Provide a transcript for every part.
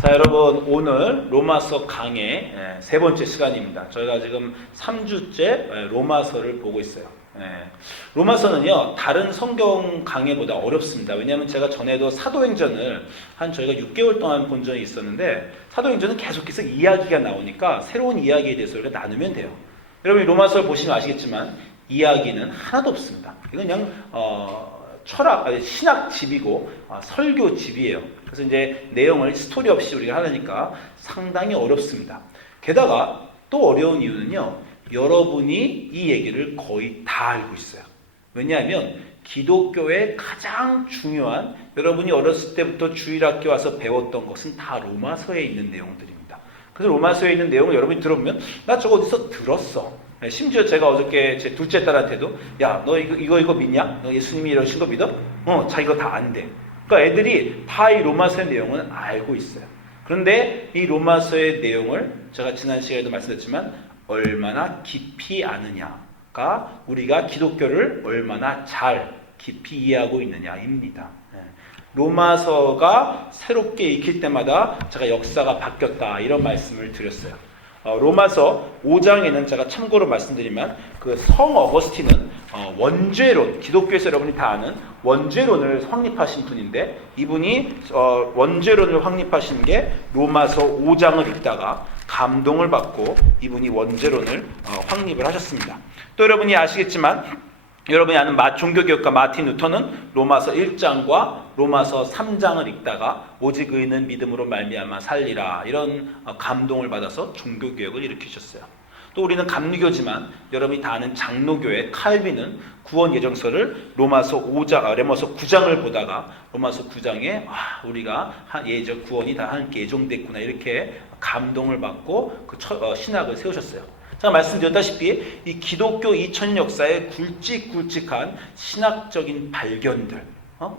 자, 여러분, 오늘 로마서 강의 세 번째 시간입니다. 저희가 지금 3주째 로마서를 보고 있어요. 로마서는요, 다른 성경 강해보다 어렵습니다. 왜냐하면 제가 전에도 사도행전을 저희가 6개월 동안 본 적이 있었는데, 사도행전은 계속해서 이야기가 나오니까 새로운 이야기에 대해서 우리가 나누면 돼요. 여러분, 로마서를 보시면 아시겠지만 이야기는 하나도 없습니다. 이건 그냥 신학 집이고 설교 집이에요. 그래서 이제 내용을 스토리 없이 우리가 하려니까 상당히 어렵습니다. 게다가 또 어려운 이유는요, 여러분이 이 얘기를 거의 다 알고 있어요. 왜냐하면 기독교의 가장 중요한, 여러분이 어렸을 때부터 주일학교 와서 배웠던 것은 다 로마서에 있는 내용들입니다. 그래서 로마서에 있는 내용을 여러분이 들어보면 나 저거 어디서 들었어. 심지어 제가 어저께 제 둘째 딸한테도, 야, 너 이거 믿냐? 너 예수님이 이러신 거 믿어? 자기가 다 안대. 그러니까 애들이 다 이 로마서의 내용은 알고 있어요. 그런데 이 로마서의 내용을 제가 지난 시간에도 말씀드렸지만 얼마나 깊이 아느냐가 우리가 기독교를 얼마나 잘 깊이 이해하고 있느냐입니다. 로마서가 새롭게 읽힐 때마다 제가 역사가 바뀌었다, 이런 말씀을 드렸어요. 로마서 5장에는 제가 참고로 말씀드리면 그 성 어거스틴은 원죄론, 기독교에서 여러분이 다 아는 원죄론을 확립하신 분인데, 이분이 원죄론을 확립하신 게 로마서 5장을 읽다가 감동을 받고 이분이 원죄론을 확립을 하셨습니다. 또 여러분이 아시겠지만, 여러분이 아는 종교개혁가 마틴 루터는 로마서 1장과 로마서 3장을 읽다가 오직 의인은 믿음으로 말미암아 살리라, 이런 감동을 받아서 종교개혁을 일으키셨어요. 또 우리는 감리교지만 여러분이 다 아는 장로교의 칼빈은 구원 예정서를 로마서 9장을 보다가 로마서 9장에 우리가 구원이 다 함께 예정됐구나, 이렇게 감동을 받고 그 신학을 세우셨어요. 제가 말씀드렸다시피 이 기독교 2000년 역사의 굵직굵직한 신학적인 발견들,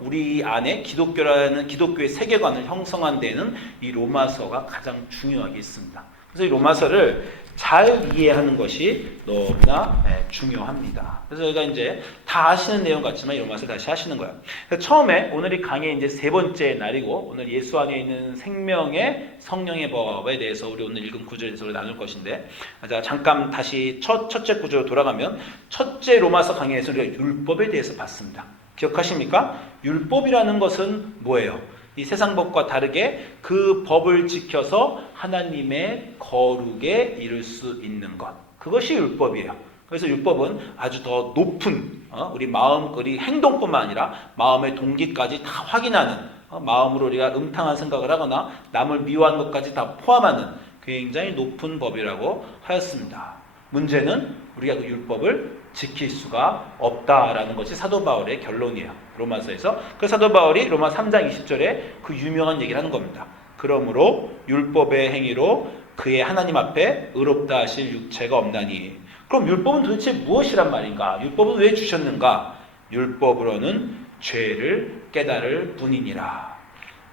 우리 안에 기독교의 세계관을 형성한 데는 이 로마서가 가장 중요하게 있습니다. 그래서 이 로마서를 잘 이해하는 것이 너무나 중요합니다. 그래서 저희가 이제 다 아시는 내용 같지만 이 로마서를 다시 하시는 거예요. 처음에 오늘이 강의 이제 세 번째 날이고, 오늘 예수 안에 있는 생명의 성령의 법에 대해서 우리 오늘 읽은 구절에 대해서 나눌 것인데, 자, 잠깐 다시 첫째 구절로 돌아가면, 첫째 로마서 강의에서 우리가 율법에 대해서 봤습니다. 기억하십니까? 율법이라는 것은 뭐예요? 이 세상 법과 다르게 그 법을 지켜서 하나님의 거룩에 이를 수 있는 것, 그것이 율법이에요. 그래서 율법은 아주 더 높은 우리 행동뿐만 아니라 마음의 동기까지 다 확인하는, 마음으로 우리가 음탕한 생각을 하거나 남을 미워하는 것까지 다 포함하는 굉장히 높은 법이라고 하였습니다. 문제는 우리가 그 율법을 지킬 수가 없다라는 것이 사도 바울의 결론이에요, 로마서에서. 그래서 사도 바울이 로마 3장 20절에 그 유명한 얘기를 하는 겁니다. 그러므로 율법의 행위로 그의 하나님 앞에 의롭다 하실 육체가 없나니. 그럼 율법은 도대체 무엇이란 말인가? 율법은 왜 주셨는가? 율법으로는 죄를 깨달을 뿐이니라.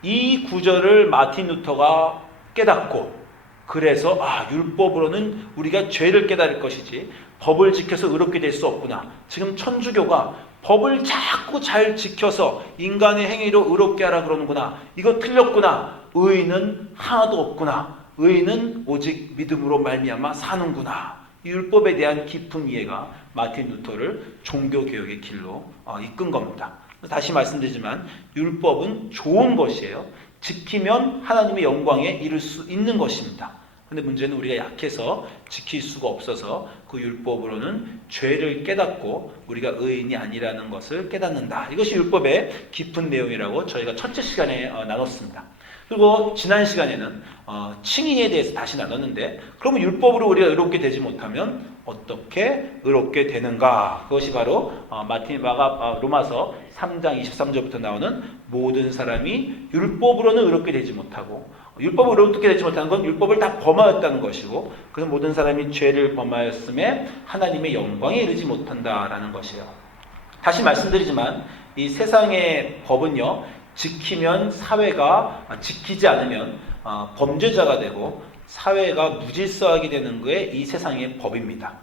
이 구절을 마틴 루터가 깨닫고, 그래서 율법으로는 우리가 죄를 깨달을 것이지 법을 지켜서 의롭게 될 수 없구나. 지금 천주교가 법을 자꾸 잘 지켜서 인간의 행위로 의롭게 하라 그러는구나. 이거 틀렸구나. 의인은 하나도 없구나. 의인은 오직 믿음으로 말미암아 사는구나. 이 율법에 대한 깊은 이해가 마틴 루터를 종교개혁의 길로 이끈 겁니다. 다시 말씀드리지만 율법은 좋은 것이에요. 지키면 하나님의 영광에 이를 수 있는 것입니다. 그런데 문제는 우리가 약해서 지킬 수가 없어서 그 율법으로는 죄를 깨닫고 우리가 의인이 아니라는 것을 깨닫는다. 이것이 율법의 깊은 내용이라고 저희가 첫째 시간에 나눴습니다. 그리고 지난 시간에는 칭의에 대해서 다시 나눴는데, 그러면 율법으로 우리가 의롭게 되지 못하면 어떻게 의롭게 되는가? 그것이 바로 로마서 3장 23절부터 나오는 모든 사람이 율법으로는 의롭게 되지 못하고, 율법으로 의롭게 되지 못하는 건 율법을 다 범하였다는 것이고, 그래서 모든 사람이 죄를 범하였음에 하나님의 영광에 이르지 못한다라는 것이에요. 다시 말씀드리지만 이 세상의 법은요, 지키면 사회가, 지키지 않으면 범죄자가 되고 사회가 무질서하게 되는 게 이 세상의 법입니다.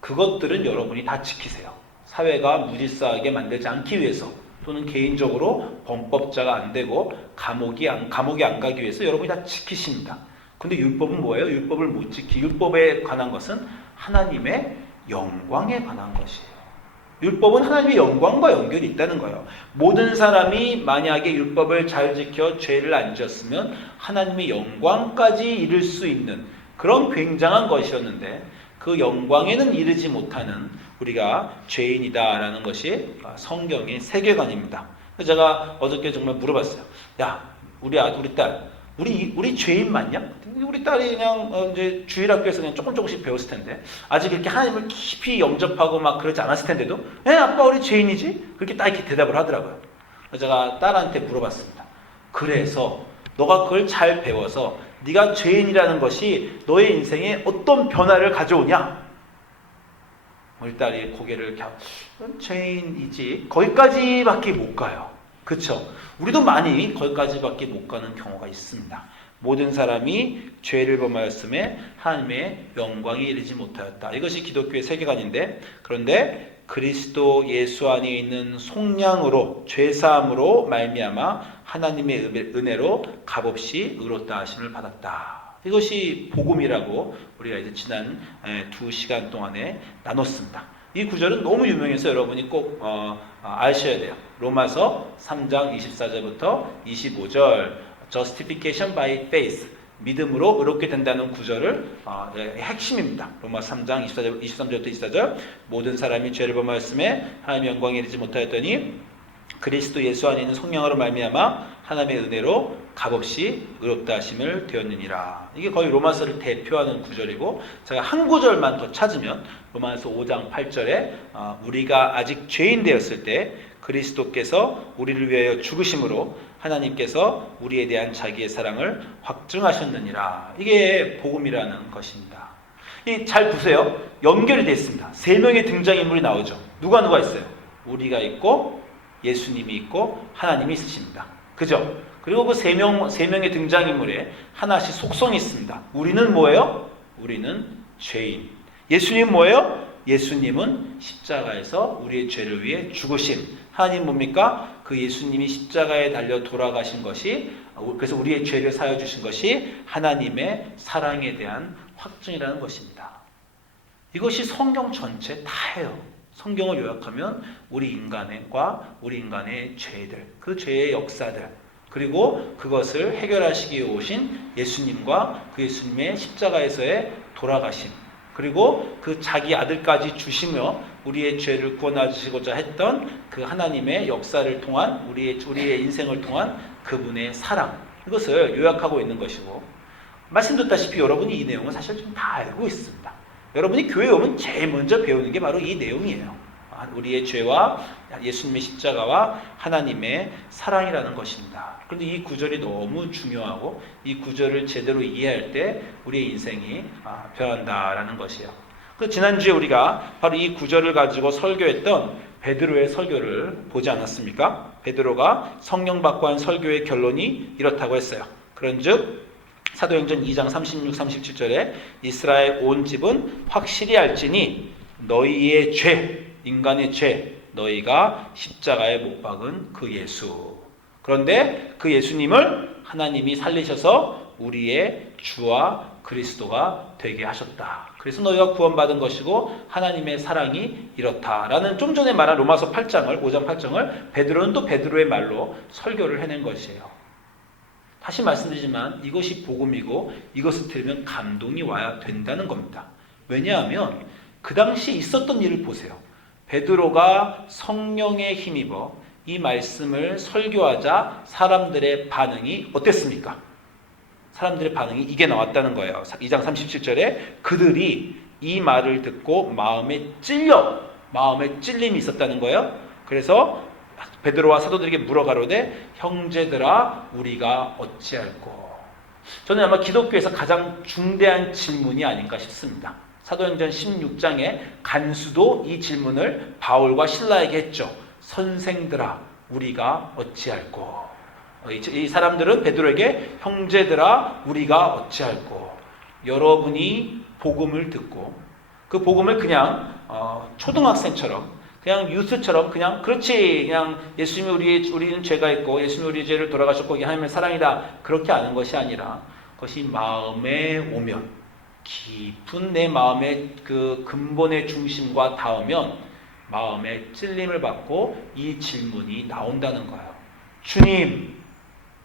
그것들은 여러분이 다 지키세요. 사회가 무질서하게 만들지 않기 위해서 또는 개인적으로 범법자가 안 되고 감옥에 안 가기 위해서 여러분이 다 지키십니다. 근데 율법은 뭐예요? 율법을 못 율법에 관한 것은 하나님의 영광에 관한 것이에요. 율법은 하나님의 영광과 연결이 있다는 거예요. 모든 사람이 만약에 율법을 잘 지켜 죄를 안 지었으면 하나님의 영광까지 이룰 수 있는 그런 굉장한 것이었는데 그 영광에는 이르지 못하는 우리가 죄인이다라는 것이 성경의 세계관입니다. 그래서 제가 어저께 정말 물어봤어요. 야, 우리 딸, 우리 죄인 맞냐? 우리 딸이 그냥 이제 주일학교에서 그냥 조금씩 배웠을 텐데 아직 이렇게 하나님을 깊이 영접하고 막 그러지 않았을 텐데도 아빠 우리 죄인이지? 그렇게 딱 이렇게 대답을 하더라고요. 그래서 제가 딸한테 물어봤습니다. 그래서 너가 그걸 잘 배워서 네가 죄인이라는 것이 너의 인생에 어떤 변화를 가져오냐? 우리 딸이 고개를 이렇게 죄인이지 거기까지밖에 못 가요. 그렇죠? 우리도 많이 거기까지밖에 못 가는 경우가 있습니다. 모든 사람이 죄를 범하였음에 하나님의 영광에 이르지 못하였다. 이것이 기독교의 세계관인데 그런데 그리스도 예수 안에 있는 속량으로 죄사함으로 말미암아 하나님의 은혜로 값없이 의롭다 하심을 받았다. 이것이 복음이라고 우리가 이제 지난 2시간 동안에 나눴습니다. 이 구절은 너무 유명해서 여러분이 꼭 아셔야 돼요. 로마서 3장 24절부터 25절 Justification by faith 믿음으로 의롭게 된다는 구절을 핵심입니다. 로마서 3장 23절부터 24절 모든 사람이 죄를 범하였음에 하나님의 영광에 이르지 못하였더니 그리스도 예수 안에 있는 성령으로 말미암아 하나님의 은혜로 값없이 의롭다 하심을 되었느니라. 이게 거의 로마서를 대표하는 구절이고 제가 한 구절만 더 찾으면 로마서 5장 8절에 우리가 아직 죄인 되었을 때 그리스도께서 우리를 위하여 죽으심으로 하나님께서 우리에 대한 자기의 사랑을 확증하셨느니라. 이게 복음이라는 것입니다. 잘 보세요. 연결이 되어 있습니다. 세 명의 등장인물이 나오죠. 누가 있어요? 우리가 있고 예수님이 있고 하나님이 있으십니다. 그죠? 그리고 그 세 명의 등장인물에 하나씩 속성이 있습니다. 우리는 뭐예요? 우리는 죄인. 예수님은 뭐예요? 예수님은 십자가에서 우리의 죄를 위해 죽으심. 하나님 뭡니까? 그 예수님이 십자가에 달려 돌아가신 것이 그래서 우리의 죄를 사여 주신 것이 하나님의 사랑에 대한 확증이라는 것입니다. 이것이 성경 전체 다예요. 성경을 요약하면 우리 인간의 죄들, 그 죄의 역사들, 그리고 그것을 해결하시기 위해 오신 예수님과 그 예수님의 십자가에서의 돌아가심, 그리고 그 자기 아들까지 주시며 우리의 죄를 구원하시고자 했던 그 하나님의 역사를 통한 우리의 인생을 통한 그분의 사랑, 이것을 요약하고 있는 것이고, 말씀드렸다시피 여러분이 이 내용은 사실 좀 다 알고 있습니다. 여러분이 교회에 오면 제일 먼저 배우는 게 바로 이 내용이에요. 우리의 죄와 예수님의 십자가와 하나님의 사랑이라는 것입니다. 그런데 이 구절이 너무 중요하고 이 구절을 제대로 이해할 때 우리의 인생이 변한다라는 것이에요. 지난주에 우리가 바로 이 구절을 가지고 설교했던 베드로의 설교를 보지 않았습니까? 베드로가 성령 받고 한 설교의 결론이 이렇다고 했어요. 그런즉 사도행전 2장 36, 37절에 이스라엘 온 집은 확실히 알지니 너희의 죄, 인간의 죄, 너희가 십자가에 못 박은 그 예수. 그런데 그 예수님을 하나님이 살리셔서 우리의 주와 그리스도가 되게 하셨다. 그래서 너희가 구원받은 것이고 하나님의 사랑이 이렇다라는 좀 전에 말한 로마서 8장을 5장 8장을 베드로는 또 베드로의 말로 설교를 해낸 것이에요. 다시 말씀드리지만 이것이 복음이고 이것을 들으면 감동이 와야 된다는 겁니다. 왜냐하면 그 당시 있었던 일을 보세요. 베드로가 성령에 힘입어 이 말씀을 설교하자 사람들의 반응이 어땠습니까? 사람들의 반응이 이게 나왔다는 거예요. 2장 37절에 그들이 이 말을 듣고 마음에 찔림이 있었다는 거예요. 그래서 베드로와 사도들에게 물어가로되 형제들아 우리가 어찌할꼬. 저는 아마 기독교에서 가장 중대한 질문이 아닌가 싶습니다. 사도행전 16장에 간수도 이 질문을 바울과 실라에게 했죠. 선생들아 우리가 어찌할꼬. 이 사람들은 베드로에게 형제들아 우리가 어찌할꼬. 여러분이 복음을 듣고 그 복음을 그냥 초등학생처럼 그냥 뉴스처럼 그냥 그렇지 그냥 예수님이 우리는 죄가 있고 예수님이 우리 죄를 돌아가셨고 이게 하나님의 사랑이다 그렇게 아는 것이 아니라 그것이 마음에 오면 깊은 내 마음의 그 근본의 중심과 닿으면 마음에 찔림을 받고 이 질문이 나온다는 거예요. 주님,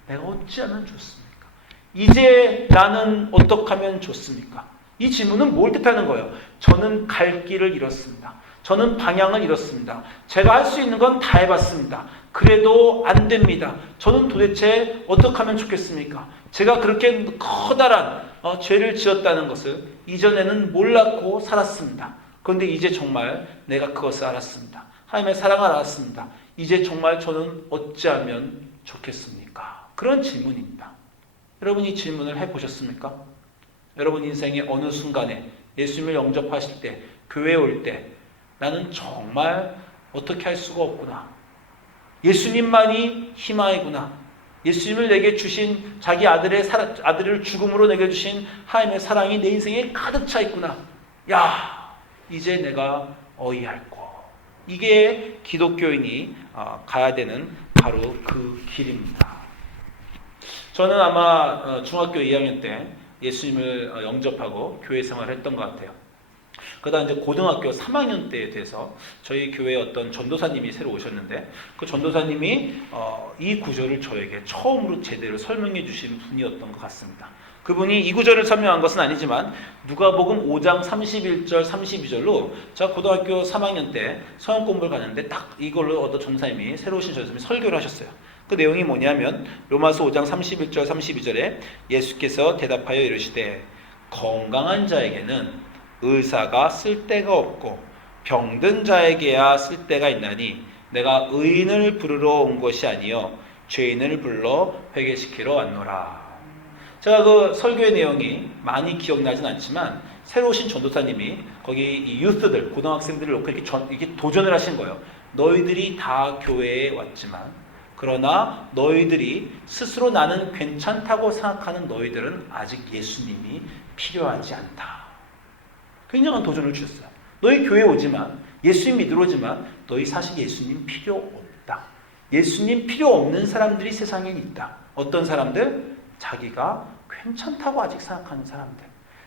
내가 어찌하면 좋습니까? 이제 나는 어떻게 하면 좋습니까? 이 질문은 뭘 뜻하는 거예요? 저는 갈 길을 잃었습니다. 저는 방향을 잃었습니다. 제가 할 수 있는 건 다 해봤습니다. 그래도 안 됩니다. 저는 도대체 어떻게 하면 좋겠습니까? 제가 그렇게 커다란 죄를 지었다는 것을 이전에는 몰랐고 살았습니다. 그런데 이제 정말 내가 그것을 알았습니다. 하나님의 사랑을 알았습니다. 이제 정말 저는 어찌하면 좋겠습니까? 그런 질문입니다. 여러분 이 질문을 해보셨습니까? 여러분 인생의 어느 순간에 예수님을 영접하실 때, 교회에 올 때 나는 정말 어떻게 할 수가 없구나. 예수님만이 희망이구나. 예수님을 내게 주신 자기 아들을 죽음으로 내게 주신 하나님의 사랑이 내 인생에 가득 차 있구나. 야, 이제 내가 어이할꼬. 이게 기독교인이 가야 되는 바로 그 길입니다. 저는 아마 중학교 2학년 때 예수님을 영접하고 교회 생활을 했던 것 같아요. 그러다 이제 고등학교 3학년 때에 돼서 저희 교회에 어떤 전도사님이 새로 오셨는데 그 전도사님이 이 구절을 저에게 처음으로 제대로 설명해 주신 분이었던 것 같습니다. 그분이 이 구절을 설명한 것은 아니지만 누가복음 5장 31절 32절로 제가 고등학교 3학년 때 성경 공부를 가는데 딱 이걸로 어떤 전도사님이 새로 오신 전도사님이 설교를 하셨어요. 그 내용이 뭐냐면 로마서 5장 31절 32절에 예수께서 대답하여 이르시되 건강한 자에게는 의사가 쓸데가 없고 병든 자에게야 쓸데가 있나니 내가 의인을 부르러 온 것이 아니요 죄인을 불러 회개시키러 왔노라. 제가 그 설교의 내용이 많이 기억나진 않지만 새로 오신 전도사님이 거기 이 유스들 고등학생들을 놓고 이렇게 도전을 하신 거예요. 너희들이 다 교회에 왔지만 그러나 너희들이 스스로 나는 괜찮다고 생각하는 너희들은 아직 예수님이 필요하지 않다. 굉장한 도전을 주셨어요. 너희 교회에 오지만 예수님 믿으러 오지만 너희 사실 예수님 필요 없다. 예수님 필요 없는 사람들이 세상에 있다. 어떤 사람들? 자기가 괜찮다고 아직 생각하는 사람들.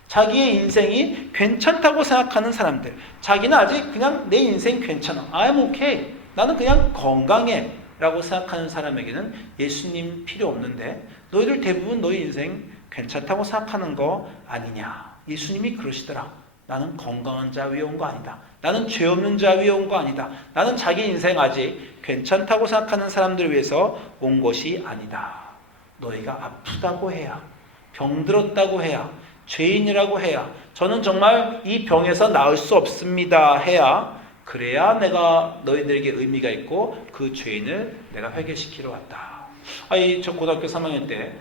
자기의 인생이 괜찮다고 생각하는 사람들. 자기는 아직 그냥 내 인생 괜찮아. I'm okay. 나는 그냥 건강해. 라고 생각하는 사람에게는 예수님 필요 없는데 너희들 대부분 너희 인생 괜찮다고 생각하는 거 아니냐. 예수님이 그러시더라. 나는 건강한 자 위에 온 거 아니다. 나는 죄 없는 자 위에 온 거 아니다. 나는 자기 인생 아직 괜찮다고 생각하는 사람들을 위해서 온 것이 아니다. 너희가 아프다고 해야, 병들었다고 해야, 죄인이라고 해야, 저는 정말 이 병에서 나을 수 없습니다 해야, 그래야 내가 너희들에게 의미가 있고 그 죄인을 내가 회개시키러 왔다. 저 고등학교 3학년 때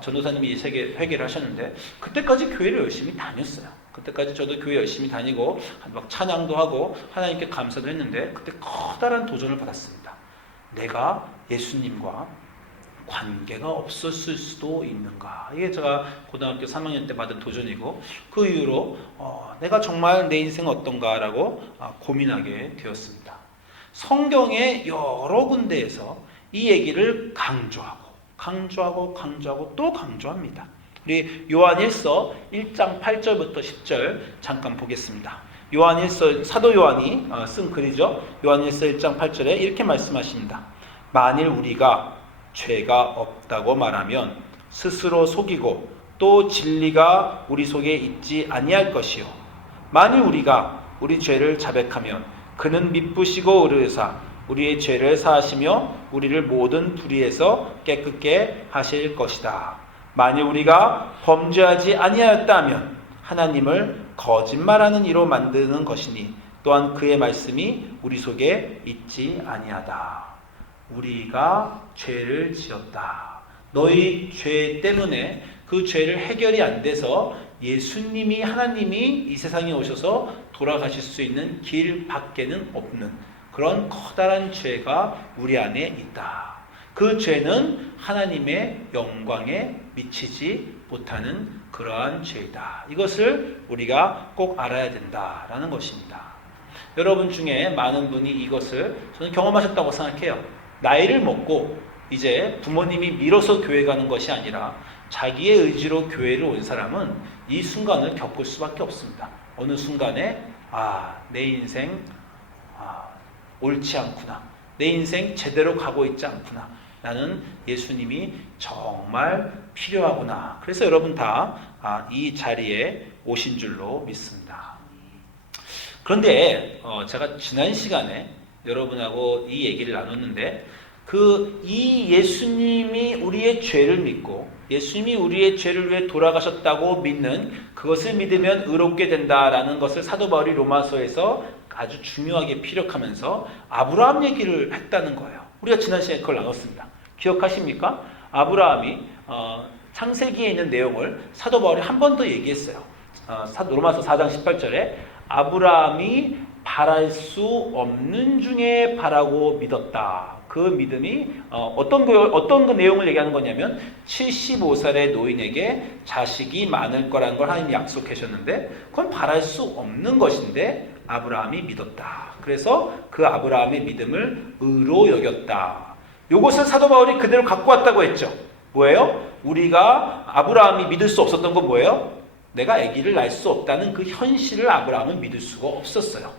전도사님이 회개를 하셨는데 그때까지 교회를 열심히 다녔어요. 그때까지 저도 교회 열심히 다니고 막 찬양도 하고 하나님께 감사도 했는데 그때 커다란 도전을 받았습니다. 내가 예수님과 관계가 없었을 수도 있는가. 이게 제가 고등학교 3학년 때 받은 도전이고 그 이후로 내가 정말 내 인생은 어떤가라고 고민하게 되었습니다. 성경의 여러 군데에서 이 얘기를 강조하고 또 강조합니다. 우리 요한일서 1장 8절부터 10절 잠깐 보겠습니다. 요한일서 사도 요한이 쓴 글이죠. 요한일서 1장 8절에 이렇게 말씀하십니다. 만일 우리가 죄가 없다고 말하면 스스로 속이고 또 진리가 우리 속에 있지 아니할 것이요 만일 우리가 우리 죄를 자백하면 그는 미쁘시고 의로우사 우리의 죄를 사하시며 우리를 모든 불의에서 깨끗게 하실 것이다. 만일 우리가 범죄하지 아니하였다 하면 하나님을 거짓말하는 이로 만드는 것이니 또한 그의 말씀이 우리 속에 있지 아니하다. 우리가 죄를 지었다. 너희 죄 때문에 그 죄를 해결이 안 돼서 예수님이 하나님이 이 세상에 오셔서 돌아가실 수 있는 길 밖에는 없는 그런 커다란 죄가 우리 안에 있다. 그 죄는 하나님의 영광에 미치지 못하는 그러한 죄이다. 이것을 우리가 꼭 알아야 된다라는 것입니다. 여러분 중에 많은 분이 이것을 저는 경험하셨다고 생각해요. 나이를 먹고 이제 부모님이 밀어서 교회 가는 것이 아니라 자기의 의지로 교회를 온 사람은 이 순간을 겪을 수밖에 없습니다. 어느 순간에 내 인생 옳지 않구나. 내 인생 제대로 가고 있지 않구나. 나는 예수님이 정말 필요하구나. 그래서 여러분 다 이 자리에 오신 줄로 믿습니다. 그런데 제가 지난 시간에 여러분하고 이 얘기를 나눴는데 이 예수님이 우리의 죄를 믿고 예수님이 우리의 죄를 위해 돌아가셨다고 믿는 그것을 믿으면 의롭게 된다라는 것을 사도 바울이 로마서에서 아주 중요하게 피력하면서 아브라함 얘기를 했다는 거예요. 우리가 지난 시간에 그걸 나눴습니다. 기억하십니까? 아브라함이 창세기에 있는 내용을 사도 바울이 한 번 더 얘기했어요. 로마서 4장 18절에 아브라함이 바랄 수 없는 중에 바라고 믿었다. 그 믿음이 어떤 그 내용을 얘기하는 거냐면 75살의 노인에게 자식이 많을 거라는 걸 하나님이 약속해 주셨는데 그건 바랄 수 없는 것인데 아브라함이 믿었다. 그래서 그 아브라함의 믿음을 의로 여겼다. 이것을 사도 바울이 그대로 갖고 왔다고 했죠. 뭐예요? 우리가 아브라함이 믿을 수 없었던 건 뭐예요? 내가 아기를 낳을 수 없다는 그 현실을 아브라함은 믿을 수가 없었어요.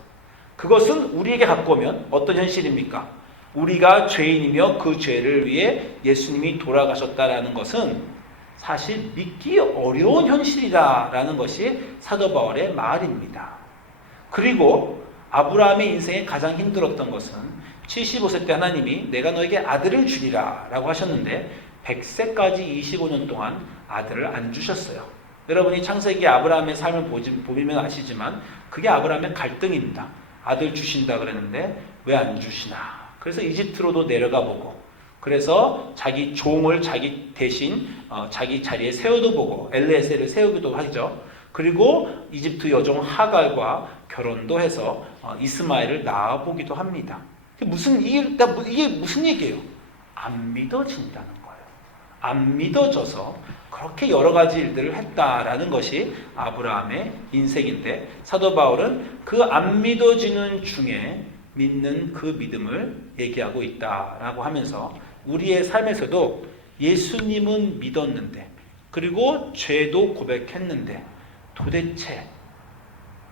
그것은 우리에게 갖고 오면 어떤 현실입니까? 우리가 죄인이며 그 죄를 위해 예수님이 돌아가셨다라는 것은 사실 믿기 어려운 현실이다라는 것이 사도 바울의 말입니다. 그리고 아브라함의 인생에 가장 힘들었던 것은 75세 때 하나님이 내가 너에게 아들을 주리라 라고 하셨는데 100세까지 25년 동안 아들을 안 주셨어요. 여러분이 창세기 아브라함의 삶을 보면 아시지만 그게 아브라함의 갈등입니다. 아들 주신다 그랬는데 왜 안 주시나. 그래서 이집트로도 내려가 보고 그래서 자기 종을 자기 대신 자기 자리에 세워도 보고 엘레셀을 세우기도 하죠. 그리고 이집트 여종 하갈과 결혼도 해서 이스마엘을 낳아보기도 합니다. 이게 무슨 얘기예요? 안 믿어진다는 거예요. 안 믿어져서 그렇게 여러 가지 일들을 했다라는 것이 아브라함의 인생인데 사도 바울은 그 안 믿어지는 중에 믿는 그 믿음을 얘기하고 있다라고 하면서 우리의 삶에서도 예수님은 믿었는데 그리고 죄도 고백했는데 도대체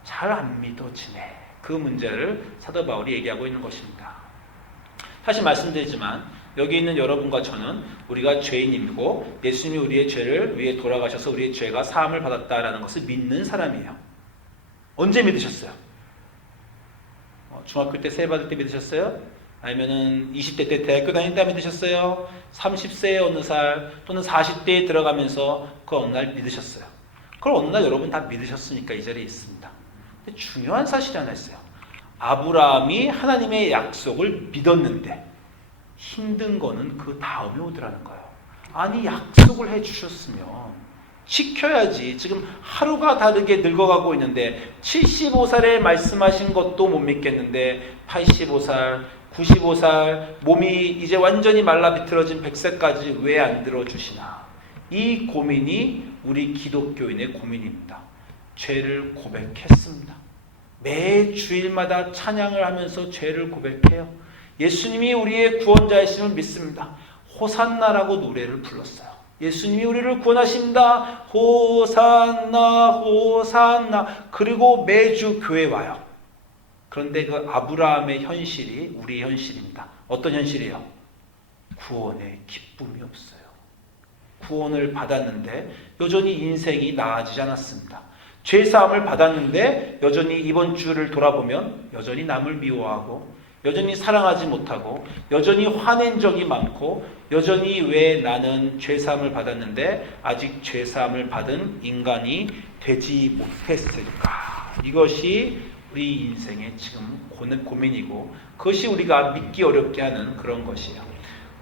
잘 안 믿어지네. 그 문제를 사도 바울이 얘기하고 있는 것입니다. 다시 말씀드리지만 여기 있는 여러분과 저는 우리가 죄인이고 예수님이 우리의 죄를 위해 돌아가셔서 우리의 죄가 사함을 받았다라는 것을 믿는 사람이에요. 언제 믿으셨어요? 중학교 때 세례 받을 때 믿으셨어요? 아니면은 20대 때 대학교 다닐 때 믿으셨어요? 30세의 어느 살 또는 40대에 들어가면서 그 어느 날 믿으셨어요? 그걸 어느 날 여러분 다 믿으셨으니까 이 자리에 있습니다. 근데 중요한 사실이 하나 있어요. 아브라함이 하나님의 약속을 믿었는데 힘든 거는 그 다음에 오더라는 거예요. 아니 약속을 해주셨으면 지켜야지. 지금 하루가 다르게 늙어가고 있는데 75살에 말씀하신 것도 못 믿겠는데 85살, 95살 몸이 이제 완전히 말라 비틀어진 100세까지 왜 안 들어주시나. 이 고민이 우리 기독교인의 고민입니다. 죄를 고백했습니다. 매 주일마다 찬양을 하면서 죄를 고백해요. 예수님이 우리의 구원자이심을 믿습니다. 호산나라고 노래를 불렀어요. 예수님이 우리를 구원하십니다. 호산나 호산나. 그리고 매주 교회 와요. 그런데 그 아브라함의 현실이 우리의 현실입니다. 어떤 현실이에요? 구원의 기쁨이 없어요. 구원을 받았는데 여전히 인생이 나아지지 않았습니다. 죄사함을 받았는데 여전히 이번 주를 돌아보면 여전히 남을 미워하고 여전히 사랑하지 못하고 여전히 화낸 적이 많고 여전히 왜 나는 죄사함을 받았는데 아직 죄사함을 받은 인간이 되지 못했을까. 이것이 우리 인생의 지금 고민이고 그것이 우리가 믿기 어렵게 하는 그런 것이에요.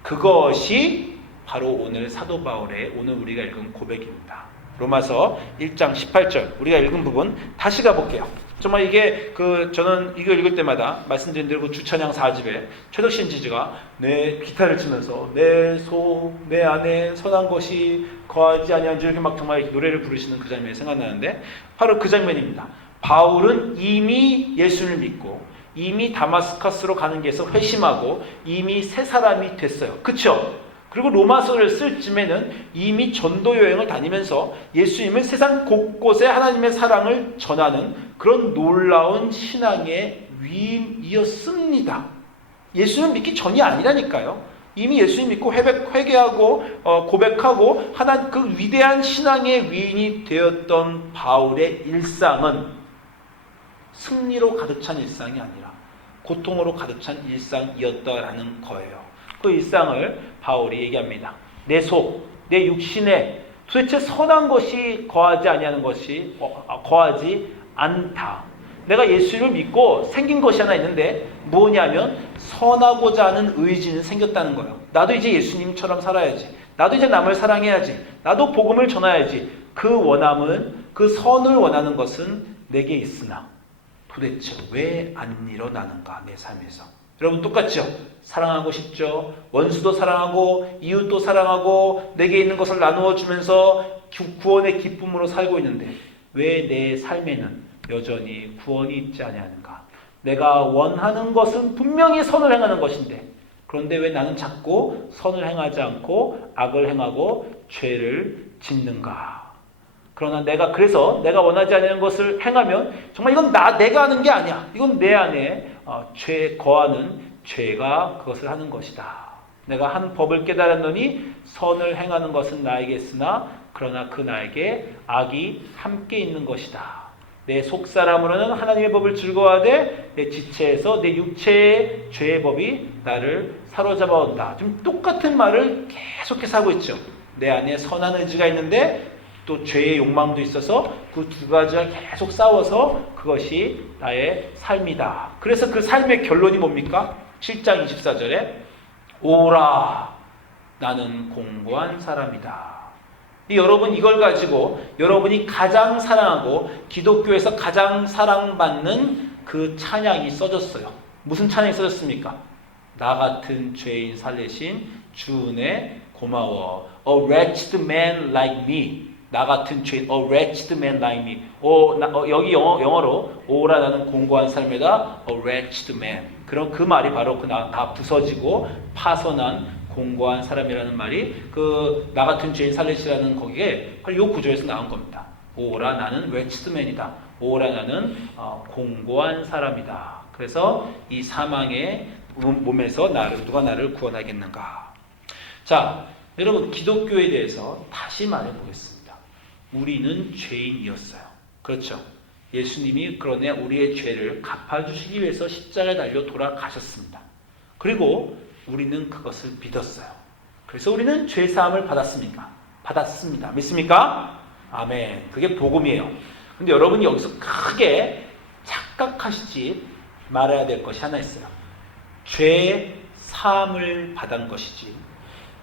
그것이 바로 오늘 사도 바울의 오늘 우리가 읽은 고백입니다. 로마서 1장 18절 우리가 읽은 부분 다시 가볼게요. 정말 이게 저는 이거 읽을 때마다 말씀드린 대로 주찬양 4집에 최덕신 지지가 내 기타를 치면서 내 속 내 안에 선한 것이 거하지 아니한 줄 이렇게 막 정말 노래를 부르시는 그 장면이 생각나는데 바로 그 장면입니다. 바울은 이미 예수를 믿고 이미 다마스커스로 가는 길에서 회심하고 이미 새 사람이 됐어요. 그렇죠? 그리고 로마서를 쓸 쯤에는 이미 전도 여행을 다니면서 예수님을 세상 곳곳에 하나님의 사랑을 전하는 그런 놀라운 신앙의 위임이었습니다. 예수는 믿기 전이 아니라니까요. 이미 예수님 믿고 회개하고 고백하고 그 위대한 신앙의 위인이 되었던 바울의 일상은 승리로 가득 찬 일상이 아니라 고통으로 가득 찬 일상이었다라는 거예요. 그 일상을 바울이 얘기합니다. 내 속, 내 육신에 도대체 선한 것이 거하지 않다. 내가 예수를 믿고 생긴 것이 하나 있는데 뭐냐면 선하고자 하는 의지는 생겼다는 거예요. 나도 이제 예수님처럼 살아야지. 나도 이제 남을 사랑해야지. 나도 복음을 전해야지. 그 선을 원하는 것은 내게 있으나 도대체 왜 안 일어나는가 내 삶에서. 여러분 똑같죠? 사랑하고 싶죠? 원수도 사랑하고 이웃도 사랑하고 내게 있는 것을 나누어 주면서 구원의 기쁨으로 살고 있는데 왜 내 삶에는 여전히 구원이 있지 아니하는가? 내가 원하는 것은 분명히 선을 행하는 것인데 그런데 왜 나는 자꾸 선을 행하지 않고 악을 행하고 죄를 짓는가? 그러나 그래서 내가 원하지 않는 것을 행하면 정말 이건 내가 하는 게 아니야. 이건 내 안에 거하는 죄가 그것을 하는 것이다. 내가 한 법을 깨달았노니 선을 행하는 것은 나에게 있으나 그러나 그 나에게 악이 함께 있는 것이다. 내 속사람으로는 하나님의 법을 즐거워하되 내 지체에서 내 육체의 죄의 법이 나를 사로잡아온다. 좀 똑같은 말을 계속해서 하고 있죠. 내 안에 선한 의지가 있는데 또 죄의 욕망도 있어서 그 두 가지가 계속 싸워서 그것이 나의 삶이다. 그래서 그 삶의 결론이 뭡니까? 7장 24절에 오라 나는 공고한 사람이다. 여러분 이걸 가지고 여러분이 가장 사랑하고 기독교에서 가장 사랑받는 그 찬양이 써졌어요. 무슨 찬양이 써졌습니까? 나 같은 죄인 살리신 주 은혜 고마워. A wretched man like me. 나 같은 죄인, a wretched man like me. 여기 영어로 오라 나는 공고한 삶이다. A wretched man. 그럼 그 말이 바로 다 부서지고 파손한 공고한 사람이라는 말이 나 같은 죄인 살리시라는 거기에 바로 이 구조에서 나온 겁니다. 오라 나는 wretched man이다. 오라 나는 공고한 사람이다. 그래서 이 사망의 몸에서 누가 나를 구원하겠는가. 자, 여러분 기독교에 대해서 다시 말해보겠습니다. 우리는 죄인이었어요. 그렇죠? 예수님이 그러나 우리의 죄를 갚아주시기 위해서 십자가에 달려 돌아가셨습니다. 그리고 우리는 그것을 믿었어요. 그래서 우리는 죄사함을 받았습니다. 믿습니까? 아멘. 그게 복음이에요. 근데 여러분이 여기서 크게 착각하시지 말아야 될 것이 하나 있어요. 죄사함을 받은 것이지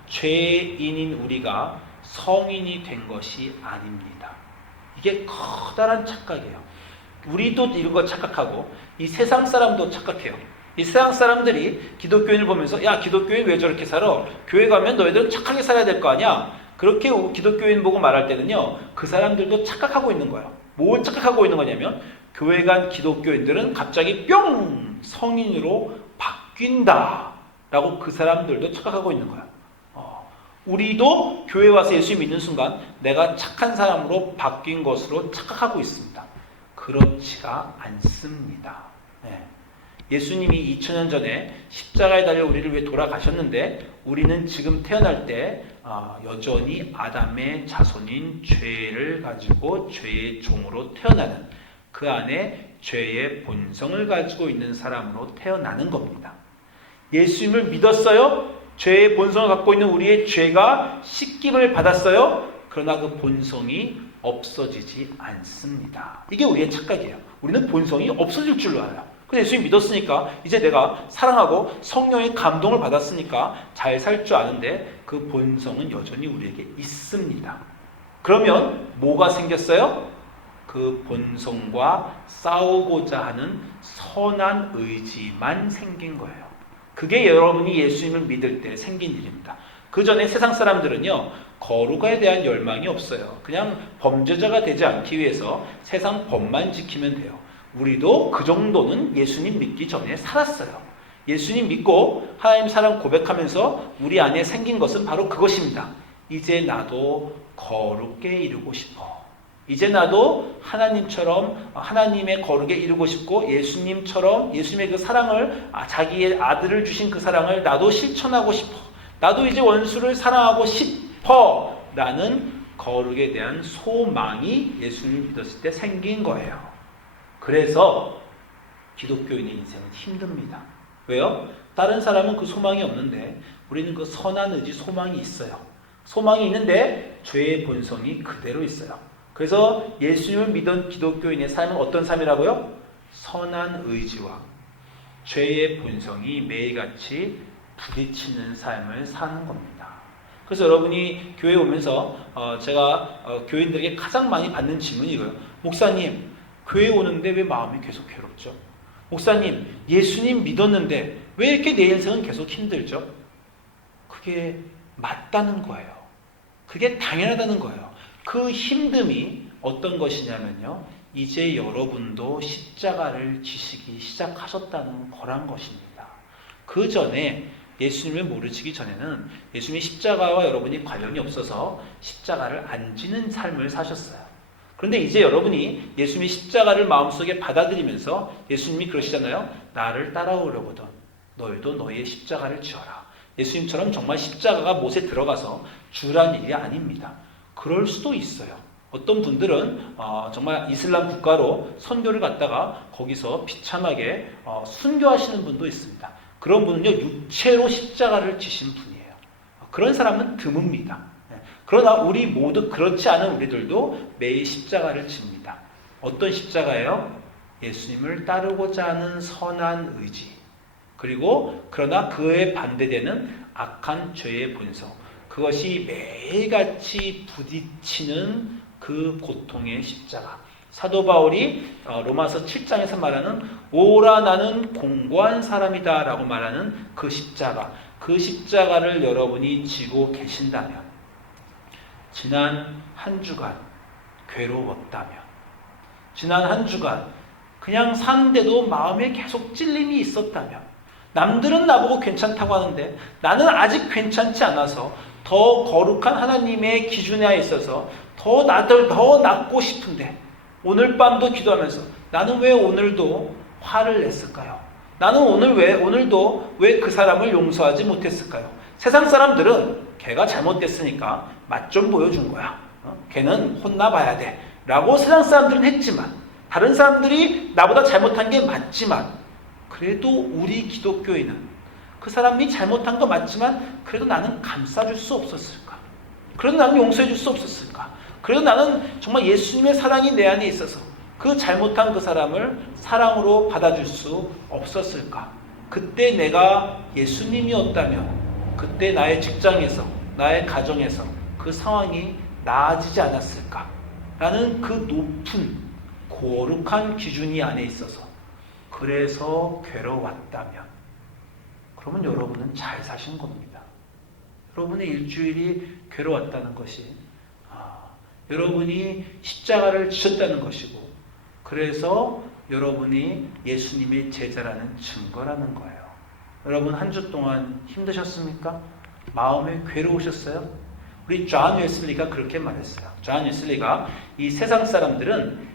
죄인인 우리가 성인이 된 것이 아닙니다. 이게 커다란 착각이에요. 우리도 이런 거 착각하고 이 세상 사람도 착각해요. 이 세상 사람들이 기독교인을 보면서 야 기독교인 왜 저렇게 살아? 교회 가면 너희들은 착하게 살아야 될 거 아니야? 그렇게 기독교인 보고 말할 때는요. 그 사람들도 착각하고 있는 거예요. 뭘 착각하고 있는 거냐면 교회 간 기독교인들은 갑자기 뿅 성인으로 바뀐다 라고 그 사람들도 착각하고 있는 거예요. 우리도 교회 와서 예수 믿는 순간 내가 착한 사람으로 바뀐 것으로 착각하고 있습니다. 그렇지가 않습니다. 네. 예수님이 2000년 전에 십자가에 달려 우리를 위해 돌아가셨는데 우리는 지금 태어날 때 여전히 아담의 자손인 죄를 가지고 죄의 종으로 태어나는 그 안에 죄의 본성을 가지고 있는 사람으로 태어나는 겁니다. 예수님을 믿었어요? 죄의 본성을 갖고 있는 우리의 죄가 씻김을 받았어요? 그러나 그 본성이 없어지지 않습니다. 이게 우리의 착각이에요. 우리는 본성이 없어질 줄로 알아요. 그래서 예수님 믿었으니까 이제 내가 사랑하고 성령의 감동을 받았으니까 잘 살 줄 아는데 그 본성은 여전히 우리에게 있습니다. 그러면 뭐가 생겼어요? 그 본성과 싸우고자 하는 선한 의지만 생긴 거예요. 그게 여러분이 예수님을 믿을 때 생긴 일입니다. 그 전에 세상 사람들은요, 거룩에 대한 열망이 없어요. 그냥 범죄자가 되지 않기 위해서 세상 법만 지키면 돼요. 우리도 그 정도는 예수님 믿기 전에 살았어요. 예수님 믿고 하나님 사랑 고백하면서 우리 안에 생긴 것은 바로 그것입니다. 이제 나도 거룩게 이루고 싶어. 이제 나도 하나님처럼 하나님의 거룩에 이루고 싶고 예수님처럼 예수님의 그 사랑을 자기의 아들을 주신 그 사랑을 나도 실천하고 싶어. 나도 이제 원수를 사랑하고 싶어. 라는 거룩에 대한 소망이 예수님을 믿었을 때 생긴 거예요. 그래서 기독교인의 인생은 힘듭니다. 왜요? 다른 사람은 그 소망이 없는데 우리는 그 선한 의지 소망이 있어요. 소망이 있는데 죄의 본성이 그대로 있어요. 그래서 예수님을 믿은 기독교인의 삶은 어떤 삶이라고요? 선한 의지와 죄의 본성이 매일같이 부딪히는 삶을 사는 겁니다. 그래서 여러분이 교회에 오면서 제가 교인들에게 가장 많이 받는 질문이 이거예요. 목사님, 교회에 오는데 왜 마음이 계속 괴롭죠? 목사님, 예수님 믿었는데 왜 이렇게 내 인생은 계속 힘들죠? 그게 맞다는 거예요. 그게 당연하다는 거예요. 그 힘듦이 어떤 것이냐면요. 이제 여러분도 십자가를 지시기 시작하셨다는 거란 것입니다. 그 전에 예수님을 모르시기 전에는 예수님이 십자가와 여러분이 관련이 없어서 십자가를 안 지는 삶을 사셨어요. 그런데 이제 여러분이 예수님이 십자가를 마음속에 받아들이면서 예수님이 그러시잖아요. 나를 따라오려거든 너희도 너희의 십자가를 지어라. 예수님처럼 정말 십자가가 못에 들어가서 주란 일이 아닙니다. 그럴 수도 있어요. 어떤 분들은 정말 이슬람 국가로 선교를 갔다가 거기서 비참하게 순교하시는 분도 있습니다. 그런 분은요 육체로 십자가를 지신 분이에요. 그런 사람은 드뭅니다. 그러나 우리 모두 그렇지 않은 우리들도 매일 십자가를 집니다. 어떤 십자가예요? 예수님을 따르고자 하는 선한 의지, 그리고 그러나 그에 반대되는 악한 죄의 본성, 그것이 매일같이 부딪히는 그 고통의 십자가. 사도 바울이 로마서 7장에서 말하는 오라 나는 공고한 사람이다 라고 말하는 그 십자가, 그 십자가를 여러분이 지고 계신다면, 지난 한 주간 괴로웠다면, 지난 한 주간 그냥 사는데도 마음에 계속 찔림이 있었다면, 남들은 나보고 괜찮다고 하는데 나는 아직 괜찮지 않아서 더 거룩한 하나님의 기준에 있어서 더 낫고 싶은데 오늘 밤도 기도하면서 나는 왜 오늘도 화를 냈을까요? 나는 오늘도 왜 그 사람을 용서하지 못했을까요? 세상 사람들은 걔가 잘못됐으니까 맛 좀 보여준 거야. 걔는 혼나봐야 돼. 라고 세상 사람들은 했지만, 다른 사람들이 나보다 잘못한 게 맞지만, 그래도 우리 기독교인은 그 사람이 잘못한 거 맞지만 그래도 나는 감싸줄 수 없었을까? 그래도 나는 용서해 줄 수 없었을까? 그래도 나는 정말 예수님의 사랑이 내 안에 있어서 그 잘못한 그 사람을 사랑으로 받아줄 수 없었을까? 그때 내가 예수님이었다면 그때 나의 직장에서, 나의 가정에서 그 상황이 나아지지 않았을까? 라는 그 높은 거룩한 기준이 안에 있어서, 그래서 괴로웠다면, 그러면 여러분은 잘 사신 겁니다. 여러분의 일주일이 괴로웠다는 것이 여러분이 십자가를 지셨다는 것이고, 그래서 여러분이 예수님의 제자라는 증거라는 거예요. 여러분 한 주 동안 힘드셨습니까? 마음에 괴로우셨어요? 우리 존 웨슬리가 그렇게 말했어요. 존 웨슬리가 이 세상 사람들은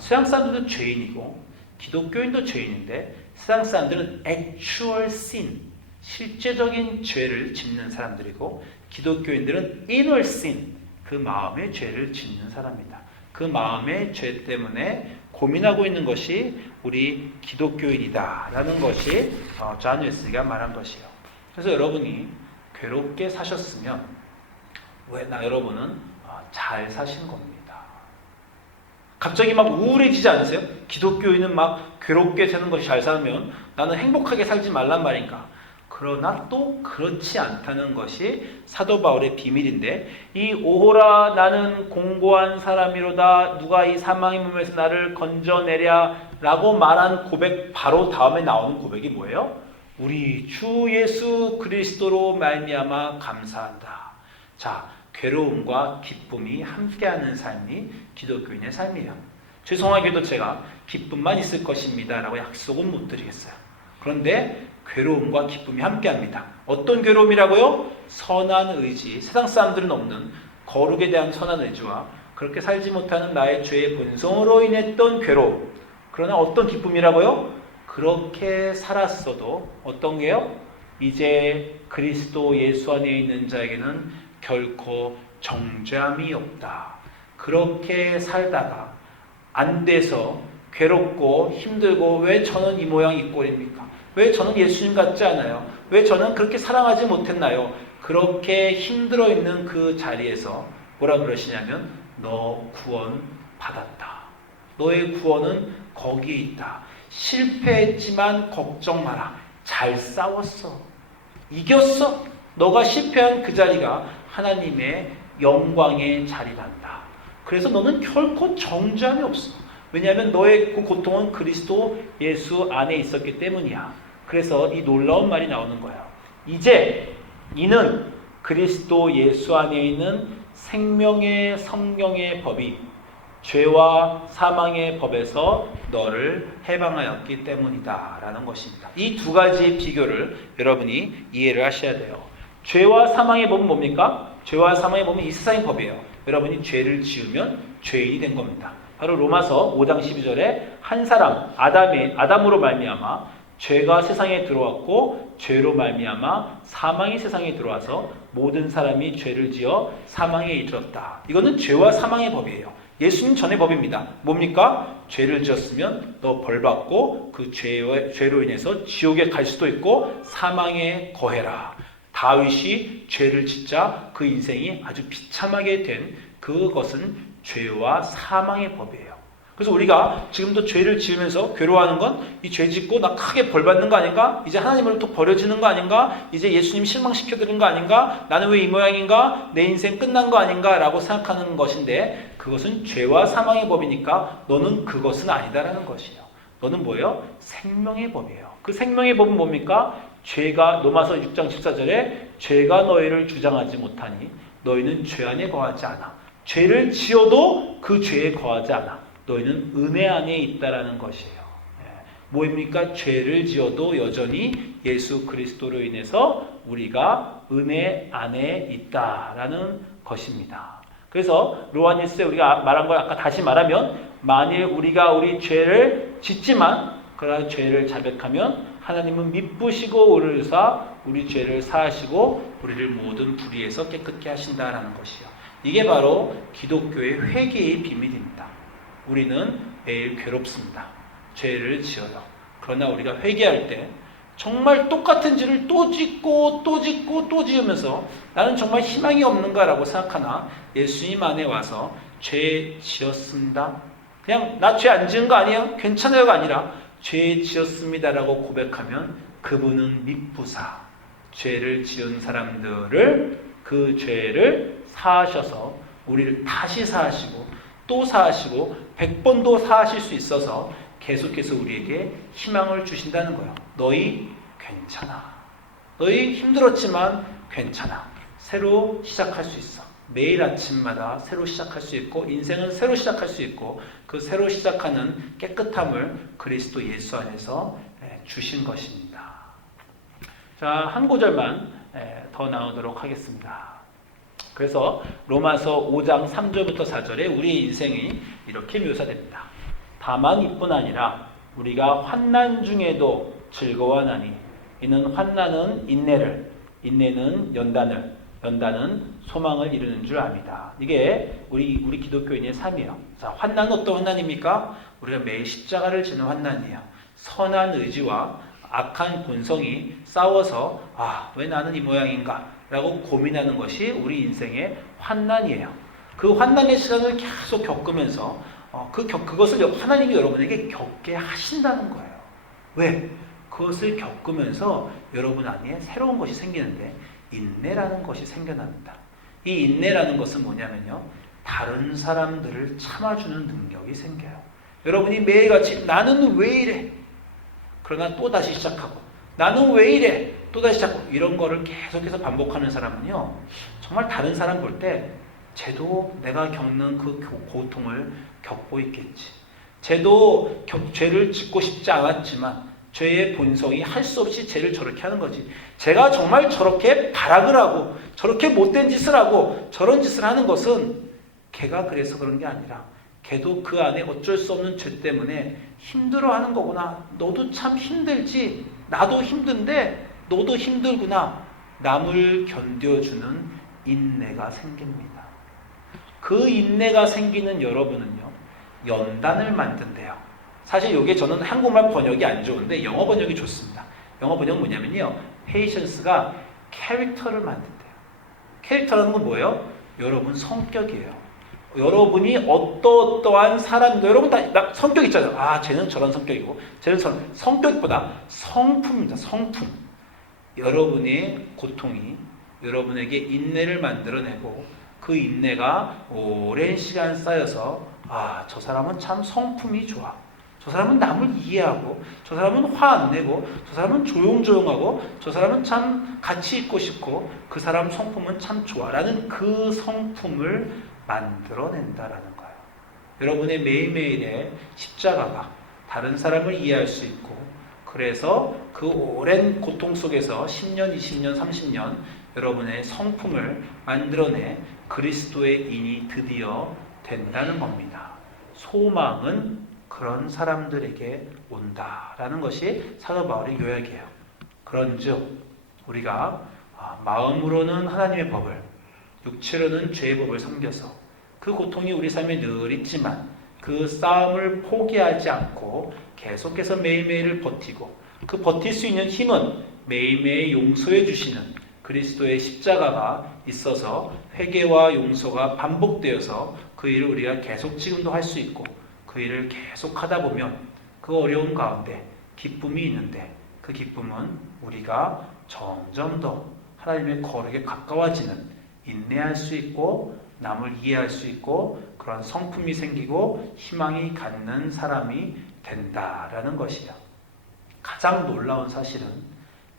세상 사람들도 죄인이고 기독교인도 죄인인데, 세상 사람들은 actual sin, 실제적인 죄를 짓는 사람들이고, 기독교인들은 inner sin, 그 마음의 죄를 짓는 사람이다. 그 마음의 죄 때문에 고민하고 있는 것이 우리 기독교인이다라는 것이 존 웨슬리가 말한 것이에요. 그래서 여러분이 괴롭게 사셨으면 여러분은 잘 사신 겁니다. 갑자기 막 우울해지지 않으세요? 기독교인은 막 괴롭게 사는 것이 잘 살면 나는 행복하게 살지 말란 말인가? 그러나 또 그렇지 않다는 것이 사도 바울의 비밀인데, 이 오호라 나는 공고한 사람이로다 누가 이 사망의 몸에서 나를 건져내랴 라고 말한 고백 바로 다음에 나오는 고백이 뭐예요? 우리 주 예수 그리스도로 말미암아 감사한다. 자, 괴로움과 기쁨이 함께하는 삶이 기독교인의 삶이에요. 죄송하게도 제가 기쁨만 있을 것입니다 라고 약속은 못 드리겠어요. 그런데 괴로움과 기쁨이 함께합니다. 어떤 괴로움이라고요? 선한 의지, 세상 사람들은 없는 거룩에 대한 선한 의지와 그렇게 살지 못하는 나의 죄의 본성으로 인했던 괴로움. 그러나 어떤 기쁨이라고요? 그렇게 살았어도 어떤 게요? 이제 그리스도 예수 안에 있는 자에게는 결코 정죄함이 없다. 그렇게 살다가 안 돼서 괴롭고 힘들고 왜 저는 이 모양 이 꼴입니까? 왜 저는 예수님 같지 않아요? 왜 저는 그렇게 사랑하지 못했나요? 그렇게 힘들어 있는 그 자리에서 뭐라 그러시냐면 너 구원 받았다. 너의 구원은 거기에 있다. 실패했지만 걱정 마라. 잘 싸웠어. 이겼어. 너가 실패한 그 자리가 하나님의 영광의 자리란다. 그래서 너는 결코 정죄함이 없어. 왜냐하면 너의 그 고통은 그리스도 예수 안에 있었기 때문이야. 그래서 이 놀라운 말이 나오는 거야. 이제 이는 그리스도 예수 안에 있는 생명의 성경의 법이 죄와 사망의 법에서 너를 해방하였기 때문이다 라는 것입니다. 이 두 가지의 비교를 여러분이 이해를 하셔야 돼요. 죄와 사망의 법은 뭡니까? 죄와 사망의 법은 이 세상의 법이에요. 여러분이 죄를 지으면 죄인이 된 겁니다. 바로 로마서 5장 12절에 한 사람 아담으로 말미암아 죄가 세상에 들어왔고 죄로 말미암아 사망이 세상에 들어와서 모든 사람이 죄를 지어 사망에 이르렀다. 이거는 죄와 사망의 법이에요. 예수님 전의 법입니다. 뭡니까? 죄를 지었으면 너 벌받고 그 죄로 인해서 지옥에 갈 수도 있고 사망에 거해라. 다윗이 죄를 짓자 그 인생이 아주 비참하게 된 그것은 죄와 사망의 법이에요. 그래서 우리가 지금도 죄를 지으면서 괴로워하는 건 이 죄 짓고 나 크게 벌 받는 거 아닌가? 이제 하나님으로부터 버려지는 거 아닌가? 이제 예수님 실망시켜드린 거 아닌가? 나는 왜 이 모양인가? 내 인생 끝난 거 아닌가? 라고 생각하는 것인데 그것은 죄와 사망의 법이니까 너는 그것은 아니다라는 것이에요. 너는 뭐예요? 생명의 법이에요. 그 생명의 법은 뭡니까? 죄가 로마서 6장 14절에 죄가 너희를 주장하지 못하니 너희는 죄 안에 거하지 않아. 죄를 지어도 그 죄에 거하지 않아. 너희는 은혜 안에 있다라는 것이에요. 뭐입니까? 죄를 지어도 여전히 예수 그리스도로 인해서 우리가 은혜 안에 있다라는 것입니다. 그래서 로마니스에 우리가 말한 걸 아까 다시 말하면 만일 우리가 우리 죄를 짓지만 그러나 죄를 자백하면 하나님은 미쁘시고 오르사 우리 죄를 사하시고 우리를 모든 불의에서 깨끗게 하신다라는 것이요. 이게 바로 기독교의 회개의 비밀입니다. 우리는 매일 괴롭습니다. 죄를 지어요. 그러나 우리가 회개할 때 정말 똑같은 죄를 또 짓고 또 짓고 또 지으면서 나는 정말 희망이 없는가라고 생각하나 예수님 안에 와서 죄 지었습니다. 그냥 나 죄 안 지은 거 아니에요? 괜찮아요가 아니라 죄 지었습니다라고 고백하면 그분은 미쁘사 죄를 지은 사람들을 그 죄를 사하셔서 우리를 다시 사하시고 또 사하시고 100번도 사하실 수 있어서 계속해서 우리에게 희망을 주신다는 거예요. 너희 괜찮아. 너희 힘들었지만 괜찮아. 새로 시작할 수 있어. 매일 아침마다 새로 시작할 수 있고 인생은 새로 시작할 수 있고 그 새로 시작하는 깨끗함을 그리스도 예수 안에서 주신 것입니다. 자, 한 구절만 더 나오도록 하겠습니다. 그래서 로마서 5장 3절부터 4절에 우리의 인생이 이렇게 묘사됩니다. 다만 이뿐 아니라 우리가 환난 중에도 즐거워하나니 이는 환난은 인내를, 인내는 연단을, 연단은 소망을 이루는 줄 압니다. 이게 우리 기독교인의 삶이에요. 자, 환난은 어떤 환난입니까? 우리가 매일 십자가를 지는 환난이에요. 선한 의지와 악한 본성이 싸워서 왜 나는 이 모양인가? 라고 고민하는 것이 우리 인생의 환난이에요. 그 환난의 시간을 계속 겪으면서 그것을 하나님이 여러분에게 겪게 하신다는 거예요. 왜? 그것을 겪으면서 여러분 안에 새로운 것이 생기는데 인내라는 것이 생겨납니다. 이 인내라는 것은 뭐냐면요. 다른 사람들을 참아주는 능력이 생겨요. 여러분이 매일같이 나는 왜 이래? 그러나 또 다시 시작하고 나는 왜 이래? 또다시 자꾸 이런 거를 계속해서 반복하는 사람은요, 정말 다른 사람 볼 때 쟤도 내가 겪는 그 고통을 겪고 있겠지. 쟤도 죄를 짓고 싶지 않았지만 죄의 본성이 할 수 없이 죄를 저렇게 하는 거지. 제가 정말 저렇게 발악을 하고 저렇게 못된 짓을 하고 저런 짓을 하는 것은 걔가 그래서 그런 게 아니라 걔도 그 안에 어쩔 수 없는 죄 때문에 힘들어하는 거구나. 너도 참 힘들지. 나도 힘든데 너도 힘들구나. 남을 견뎌주는 인내가 생깁니다. 그 인내가 생기는 여러분은요, 연단을 만든대요. 사실 이게 저는 한국말 번역이 안 좋은데 영어 번역이 좋습니다. 영어 번역은 뭐냐면요, patience가 캐릭터를 만든대요. 캐릭터라는 건 뭐예요? 여러분 성격이에요. 여러분이 어떠한 사람인가. 여러분 다 성격 있잖아요. 아, 쟤는 저런 성격이고 쟤는 저런. 성격보다 성품입니다. 성품. 여러분의 고통이 여러분에게 인내를 만들어내고 그 인내가 오랜 시간 쌓여서 아, 저 사람은 참 성품이 좋아. 저 사람은 남을 이해하고, 저 사람은 화 안 내고, 저 사람은 조용조용하고, 저 사람은 참 같이 있고 싶고, 그 사람 성품은 참 좋아. 라는 그 성품을 만들어낸다라는 거예요. 여러분의 매일매일의 십자가가 다른 사람을 이해할 수 있고, 그래서 그 오랜 고통 속에서 10년, 20년, 30년 여러분의 성품을 만들어내 그리스도의 인이 드디어 된다는 겁니다. 소망은 그런 사람들에게 온다라는 것이 사도 바울의 요약이에요. 그런즉 우리가 마음으로는 하나님의 법을, 육체로는 죄의 법을 섬겨서 그 고통이 우리 삶에 늘 있지만 그 싸움을 포기하지 않고 계속해서 매일매일을 버티고, 그 버틸 수 있는 힘은 매일매일 용서해 주시는 그리스도의 십자가가 있어서 회개와 용서가 반복되어서 그 일을 우리가 계속 지금도 할 수 있고, 그 일을 계속 하다 보면 그 어려움 가운데 기쁨이 있는데, 그 기쁨은 우리가 점점 더 하나님의 거룩에 가까워지는, 인내할 수 있고 남을 이해할 수 있고 그런 성품이 생기고 희망이 갖는 사람이 된다라는 것이야. 가장 놀라운 사실은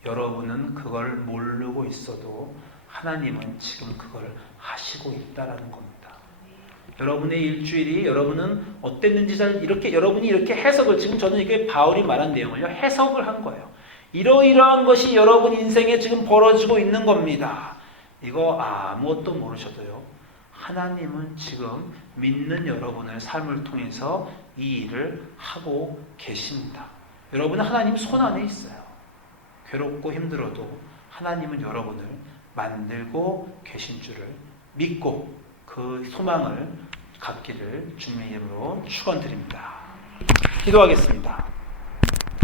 여러분은 그걸 모르고 있어도 하나님은 지금 그걸 하시고 있다라는 겁니다. 여러분의 일주일이 여러분은 어땠는지 여러분이 이렇게 해석을, 지금 저는 이게 바울이 말한 내용을요, 해석을 한 거예요. 이러이러한 것이 여러분 인생에 지금 벌어지고 있는 겁니다. 이거 아무것도 모르셔도요, 하나님은 지금 믿는 여러분의 삶을 통해서 이 일을 하고 계십니다. 여러분은 하나님 손 안에 있어요. 괴롭고 힘들어도 하나님은 여러분을 만들고 계신 줄을 믿고 그 소망을 갖기를 주님의 이름으로 축원드립니다. 기도하겠습니다.